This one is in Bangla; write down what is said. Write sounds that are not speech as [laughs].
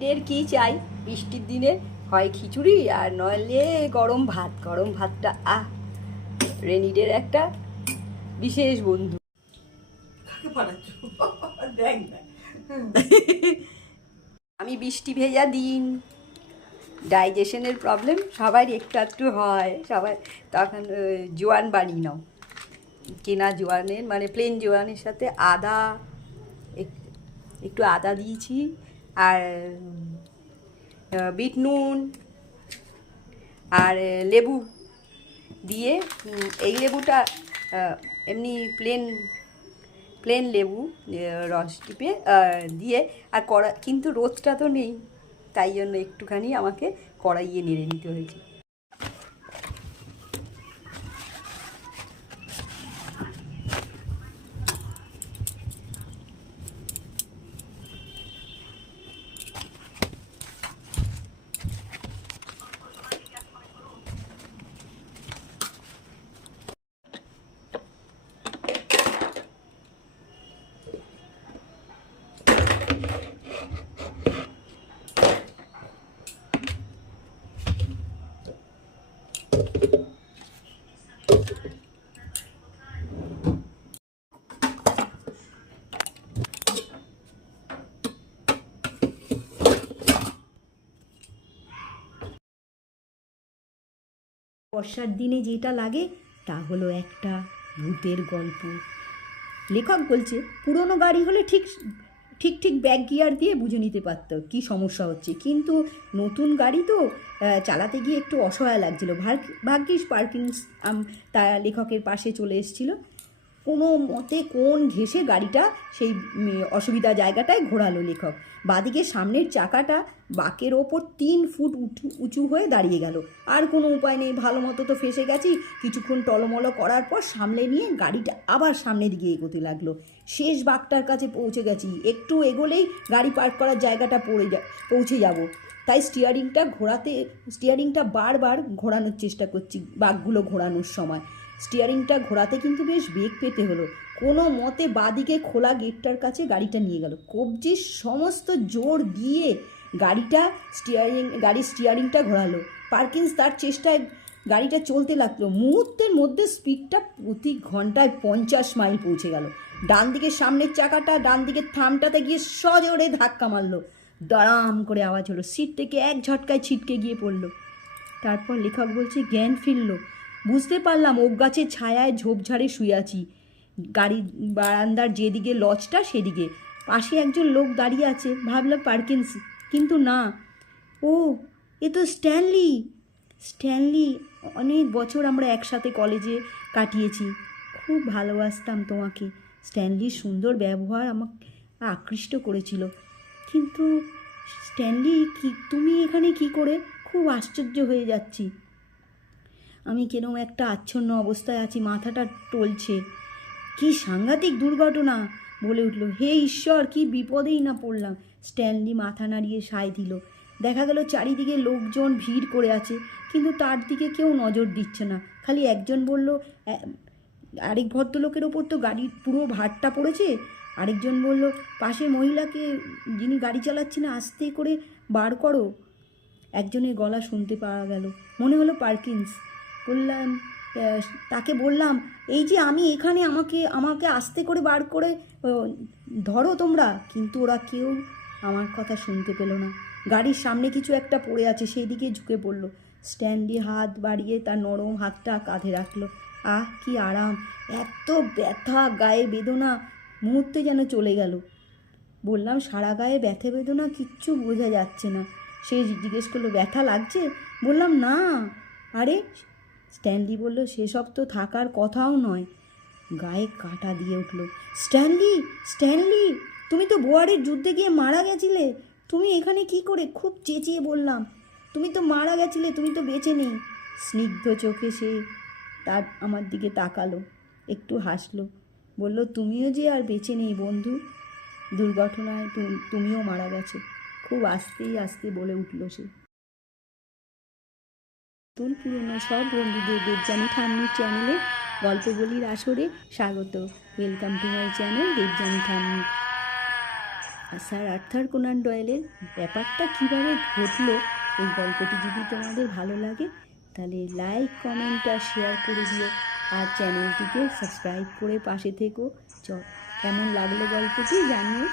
এর কি চাই? বৃষ্টির দিনে হয় খিচুড়ি আর নইলে গরম ভাত। গরম ভাতটা আহ রেনিডের একটা বিশেষ বন্ধু। [laughs] [laughs] আমি বৃষ্টি ভেজা দিন। ডাইজেশনের প্রবলেম সবার একটু একটু হয়। সবাই তখন জোয়ান বানিয়ে নাও। কেনা জোয়ানের মানে প্লেন জোয়ানের সাথে আদা এক- একটু আদা দিয়েছি। আর বিট নুন আর লেবু দিয়ে এই লেবুটা এমনি প্লেন প্লেন লেবু রস টিপে দিয়ে, আর কড়া, কিন্তু রোদটা তো নেই, তাই জন্য একটুখানি আমাকে কড়াইয়ে নেড়ে নিতে হয়েছে। বর্ষার দিনে যেটা লাগে, তা হলো একটা ভূতের গল্প। লেখক বলছে, পুরনো গাড়ি হলে ঠিক ঠিক ঠিক ব্যাক গিয়ার দিয়ে বুঝে নিতে পারতো কী সমস্যা হচ্ছে। কিন্তু নতুন গাড়ি তো চালাতে গিয়ে একটু অসহায় লাগছিল। ভাগ- ভাগ্যিস পার্কিং তা লেখকের পাশে চলে এসেছিল। কোনো মতে কোন ঘেসে গাড়িটা সেই অসুবিধা জায়গাটায় ঘোরালো লেখক। বাদিকে সামনের চাকাটা বাকের ওপর তিন ফুট উঁচু হয়ে দাঁড়িয়ে গেল। আর কোনো উপায় নেই, ভালো মতো তো ফেসে গেছি। কিছুক্ষণ টলমলো করার পর সামলে নিয়ে গাড়িটা আবার সামনের দিকে এগোতে লাগল। শেষ বাঘটার কাছে পৌঁছে গেছি। একটু এগোলেই গাড়ি পার্ক করার জায়গাটা পড়ে যা, পৌঁছে যাব। তাই স্টিয়ারিংটা ঘোরাতে স্টিয়ারিংটা বারবার ঘোরানোর চেষ্টা করছি বাঘগুলো ঘোরানোর সময়। স্টিয়ারিংটা ঘোরাতে কিন্তু বেশ বেগ পেতে হলো। কোনো মতে বাদিকে খোলা গেটটার কাছে গাড়িটা নিয়ে গেল। কবজির সমস্ত জোর দিয়ে গাড়িটা স্টিয়ারিং, গাড়ির স্টিয়ারিংটা ঘোরালো। পার্কিন্স তার চেষ্টায় গাড়িটা চলতে লাগল। মুহূর্তের মধ্যে স্পিডটা প্রতি ঘন্টায় পঞ্চাশ মাইল পৌঁছে গেল। ডান দিকের সামনের চাকাটা ডান দিকের থামটাতে গিয়ে সজোরে ধাক্কা মারলো। দাঁড়াম করে আওয়াজ হলো। সিট থেকে এক ঝটকায় ছিটকে গিয়ে পড়ল। তারপর লেখক বলছে, জ্ঞান ফিরল। বুঝতে পারলাম ওক গাছের ছায়ায় ঝোপঝাড়ে শুয়ে আছি। গাড়ি বারান্দার যেদিকে লজটা, সেদিকে। পাশে একজন লোক দাঁড়িয়ে আছে। ভাবলাম পার্কিন্স, কিন্তু না। ও, এ তো স্ট্যানলি। স্ট্যানলি, অনেক বছর আমরা একসাথে কলেজে কাটিয়েছি। খুব ভালোবাসতাম তোমাকে। স্ট্যানলির সুন্দর ব্যবহার আমাকে আকৃষ্ট করেছিল। কিন্তু স্ট্যানলি, কি, তুমি এখানে কি করে? খুব আশ্চর্য হয়ে যাচ্ছি। আমি কেরম একটা আচ্ছন্ন অবস্থায় আছি, মাথাটা টলছে। কি সাংঘাতিক দুর্ঘটনা, বলে উঠল। হে ঈশ্বর, কি বিপদেই না পড়লাম। স্ট্যানলি মাথা নাড়িয়ে সায় দিল। দেখা গেল চারিদিকে লোকজন ভিড় করে আছে, কিন্তু তার দিকে কেউ নজর দিচ্ছে না। খালি একজন বলল আরেক ভদ্রলোকের ওপর তো গাড়ির পুরো ভারটা পড়েছে? আরেকজন বলল পাশে মহিলাকে যিনি গাড়ি চালাচ্ছেন আস্তে করে বার করো। একজনের গলা শুনতে পাওয়া গেল। মনে হলো পার্কিন্স। বললাম তাকে বললাম, এই যে আমি এখানে আমাকে আমাকে আস্তে করে বার করে ধরো তোমরা। কিন্তু ওরা কেউ আমার কথা শুনতে পেল না। গাড়ির সামনে কিছু একটা পড়ে আছে, সেই দিকে ঝুঁকে পড়ল। স্ট্যান্ডে হাত বাড়িয়ে তার নরম হাতটা কাঁধে রাখল। আহ, কি আরাম! এত ব্যথা, গায়ে বেদনা, মুহূর্তে যেন চলে গেল। বললাম, সারা গায়ে ব্যথা, বেদনা, কিচ্ছু বোঝা যাচ্ছে না। সে জিজ্ঞেস করল, ব্যথা লাগছে? বললাম, না। আরে স্ট্যানলি বলল, সেসব তো থাকার কথাও নয়। গায়ে কাটা দিয়ে উঠল, স্ট্যানলি স্ট্যানলি, তুমি তো বোয়ারের যুদ্ধে গিয়ে মারা গেছিলে। তুমি এখানে কি করে? খুব চেঁচিয়ে বললাম, তুমি তো মারা গেছিলে, তুমি তো বেঁচে নেই। স্নিগ্ধ চোখে সে তার আমার দিকে তাকালো, একটু হাসলো, বলল, তুমিও যে আর বেঁচে নেই বন্ধু, দুর্ঘটনায় তুমিও মারা গেছো। খুব আস্তেই আস্তে বলে উঠল সে। নতুন, পুরনো সব বন্ধুদের দেবজানি ঠাম্মির চ্যানেলে গল্প বলির আসরে স্বাগত। Welcome to my channel Debjani ঠাম্মি। স্যার আর্থার কোনান ডয়েলের ব্যাপারটা কীভাবে ঘটলো এই গল্পটি যদি তোমাদের ভালো লাগে, তাহলে লাইক কমেন্ট আর শেয়ার করে দিও। আর চ্যানেলটিকে সাবস্ক্রাইব করে পাশে থেকো। কেমন লাগল গল্পটি জানিও।